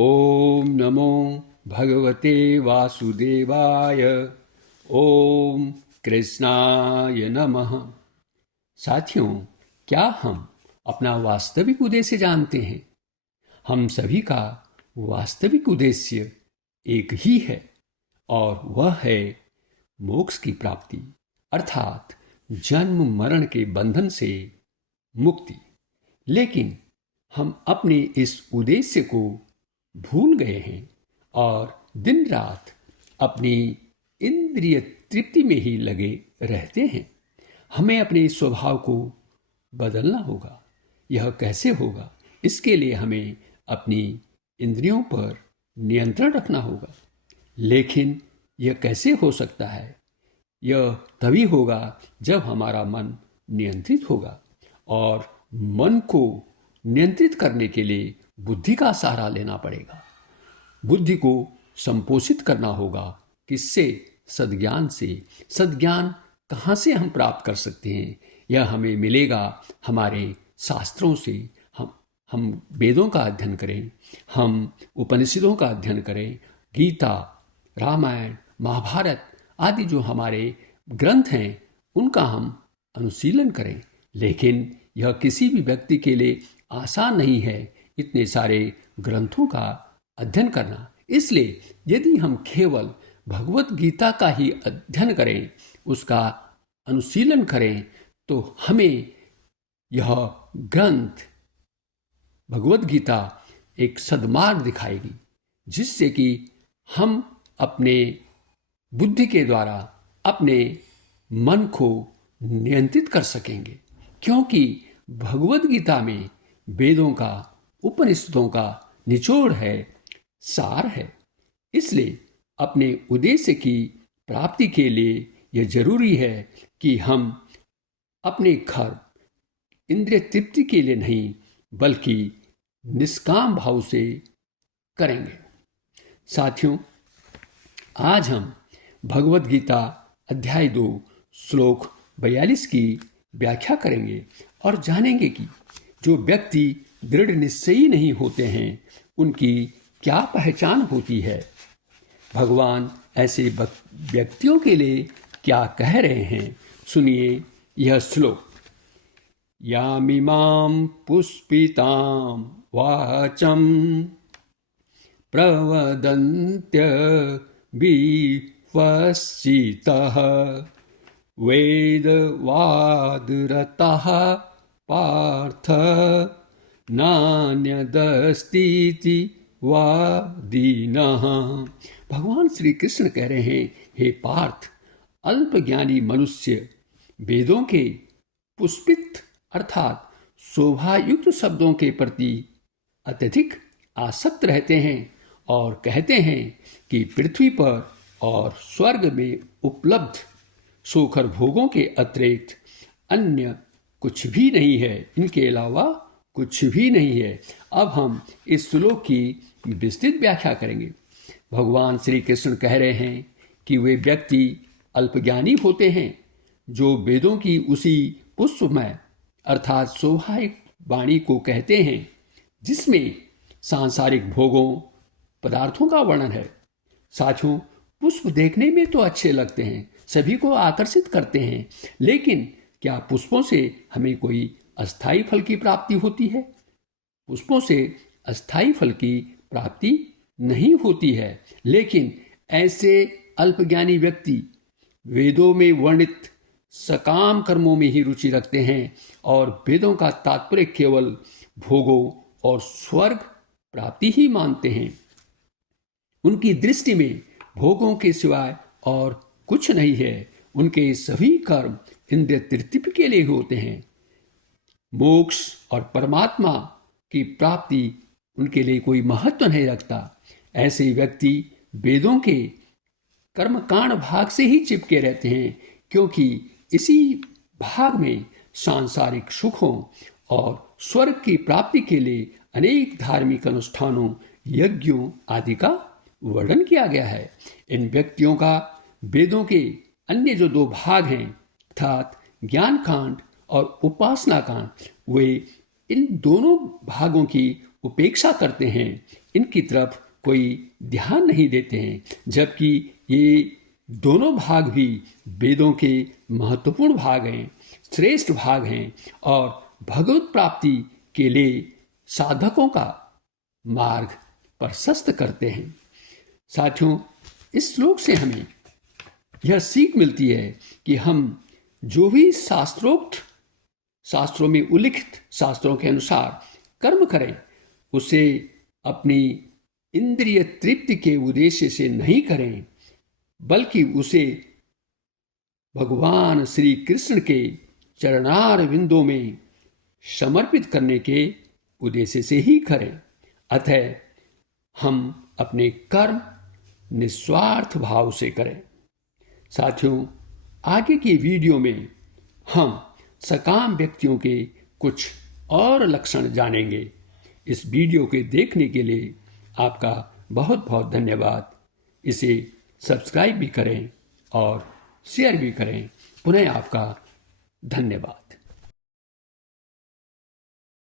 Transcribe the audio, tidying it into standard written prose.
ओम नमो भगवते वासुदेवाय। ओम कृष्णाय नमः। साथियों, क्या हम अपना वास्तविक उद्देश्य जानते हैं? हम सभी का वास्तविक उद्देश्य एक ही है और वह है मोक्ष की प्राप्ति, अर्थात जन्म मरण के बंधन से मुक्ति। लेकिन हम अपने इस उद्देश्य को भूल गए हैं और दिन रात अपनी इंद्रिय तृप्ति में ही लगे रहते हैं। हमें अपने स्वभाव को बदलना होगा। यह कैसे होगा? इसके लिए हमें अपनी इंद्रियों पर नियंत्रण रखना होगा। लेकिन यह कैसे हो सकता है? यह तभी होगा जब हमारा मन नियंत्रित होगा, और मन को नियंत्रित करने के लिए बुद्धि का सहारा लेना पड़ेगा। बुद्धि को संपोषित करना होगा। किससे? सद्ज्ञान से। सद्ज्ञान कहाँ से हम प्राप्त कर सकते हैं? यह हमें मिलेगा हमारे शास्त्रों से। हम वेदों का अध्ययन करें, हम उपनिषदों का अध्ययन करें, गीता, रामायण, महाभारत आदि जो हमारे ग्रंथ हैं उनका हम अनुशीलन करें। लेकिन यह किसी भी व्यक्ति के लिए आसान नहीं है इतने सारे ग्रंथों का अध्ययन करना। इसलिए यदि हम केवल भगवत गीता का ही अध्ययन करें, उसका अनुशीलन करें, तो हमें यह ग्रंथ भगवत गीता एक सद्मार्ग दिखाएगी, जिससे कि हम अपने बुद्धि के द्वारा अपने मन को नियंत्रित कर सकेंगे। क्योंकि भगवत गीता में वेदों का, उपनिषदों का निचोड़ है, सार है। इसलिए अपने उद्देश्य की प्राप्ति के लिए यह जरूरी है कि हम अपने कर्म इंद्रिय तृप्ति के लिए नहीं, बल्कि निष्काम भाव से करेंगे। साथियों, आज हम भगवत गीता अध्याय 2 श्लोक 42 की व्याख्या करेंगे और जानेंगे कि जो व्यक्ति दृढ़ निश्चयी नहीं होते हैं उनकी क्या पहचान होती है। भगवान ऐसे व्यक्तियों के लिए क्या कह रहे हैं, सुनिए यह श्लोक। यामिमां पुष्पितां वाचं प्रवदन्त्य विवस्सितः वेदवादरतः पार्थ नान्यदस्तीति वादिनः। भगवान श्री कृष्ण कह रहे हैं, हे पार्थ, अल्पज्ञानी मनुष्य वेदों के पुष्पित अर्थात शोभायुक्त शब्दों के प्रति अत्यधिक आसक्त रहते हैं और कहते हैं कि पृथ्वी पर और स्वर्ग में उपलब्ध सोखर भोगों के अतिरिक्त अन्य कुछ भी नहीं है, इनके अलावा कुछ भी नहीं है। अब हम इस श्लोक की विस्तृत व्याख्या करेंगे। भगवान श्री कृष्ण कह रहे हैं कि वे व्यक्ति अल्पज्ञानी होते हैं जो वेदों की उसी पुष्पमय अर्थात स्वाभाविक वाणी को कहते हैं, जिसमें सांसारिक भोगों पदार्थों का वर्णन है। साथियों, पुष्प देखने में तो अच्छे लगते हैं, सभी को आकर्षित करते हैं, लेकिन क्या पुष्पों से हमें कोई अस्थायी फल की प्राप्ति होती है? पुष्पों से अस्थायी फल की प्राप्ति नहीं होती है। लेकिन ऐसे अल्पज्ञानी व्यक्ति वेदों में वर्णित सकाम कर्मों में ही रुचि रखते हैं और वेदों का तात्पर्य केवल भोगों और स्वर्ग प्राप्ति ही मानते हैं। उनकी दृष्टि में भोगों के सिवाय और कुछ नहीं है। उनके सभी कर्म इंद्रिय तृप्ति के लिए होते हैं। मोक्ष और परमात्मा की प्राप्ति उनके लिए कोई महत्व नहीं रखता। ऐसे व्यक्ति वेदों के कर्मकांड भाग से ही चिपके रहते हैं, क्योंकि इसी भाग में सांसारिक सुखों और स्वर्ग की प्राप्ति के लिए अनेक धार्मिक अनुष्ठानों, यज्ञों आदि का वर्णन किया गया है। इन व्यक्तियों का वेदों के अन्य जो 2 भाग हैं अर्थात ज्ञान कांड और उपासना कांड, वे इन दोनों भागों की उपेक्षा करते हैं, इनकी तरफ कोई ध्यान नहीं देते हैं, जबकि ये दोनों भाग भी वेदों के महत्वपूर्ण भाग हैं, श्रेष्ठ भाग हैं और भगवत प्राप्ति के लिए साधकों का मार्ग प्रशस्त करते हैं। साथियों, इस श्लोक से हमें यह सीख मिलती है कि हम जो भी शास्त्रों में उल्लिखित शास्त्रों के अनुसार कर्म करें, उसे अपनी इंद्रिय तृप्ति के उद्देश्य से नहीं करें, बल्कि उसे भगवान श्री कृष्ण के चरणार बिंदों में समर्पित करने के उद्देश्य से ही करें। अतः हम अपने कर्म निस्वार्थ भाव से करें। साथियों, आगे की वीडियो में हम सकाम व्यक्तियों के कुछ और लक्षण जानेंगे। इस वीडियो के देखने के लिए आपका बहुत बहुत धन्यवाद। इसे सब्सक्राइब भी करें और शेयर भी करें। पुनः आपका धन्यवाद।